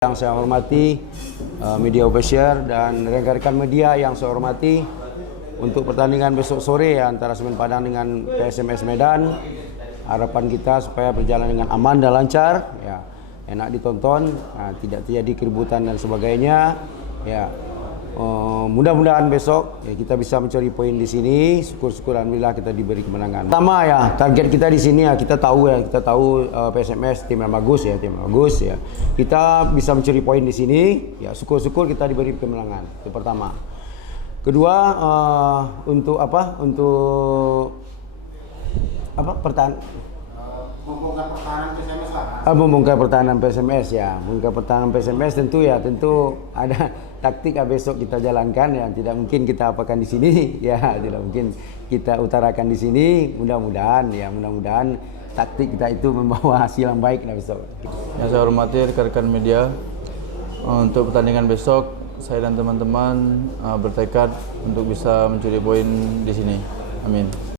Yang saya hormati media official dan rekan-rekan media yang saya hormati, untuk pertandingan besok sore antara Semen Padang dengan PSMS Medan, harapan kita supaya berjalan dengan aman dan lancar, ya, enak ditonton, tidak terjadi keributan dan sebagainya, ya. Mudah-mudahan besok ya, kita bisa mencari poin di sini. Syukur-syukur alhamdulillah kita diberi kemenangan. Pertama ya, target kita di sini ya, kita tahu PSMS tim yang bagus ya, Kita bisa mencari poin di sini, ya syukur-syukur kita diberi kemenangan. Itu pertama. Kedua, untuk membongkar pertahanan PSMS ya. Membongkar pertahanan PSMS tentu ada taktik besok kita jalankan ya. Tidak mungkin kita apakan di sini ya, tidak mungkin kita utarakan di sini. Mudah-mudahan taktik kita itu membawa hasil yang baik besok. Yang saya hormati rekan-rekan media, untuk pertandingan besok saya dan teman-teman bertekad untuk bisa mencuri poin di sini. Amin.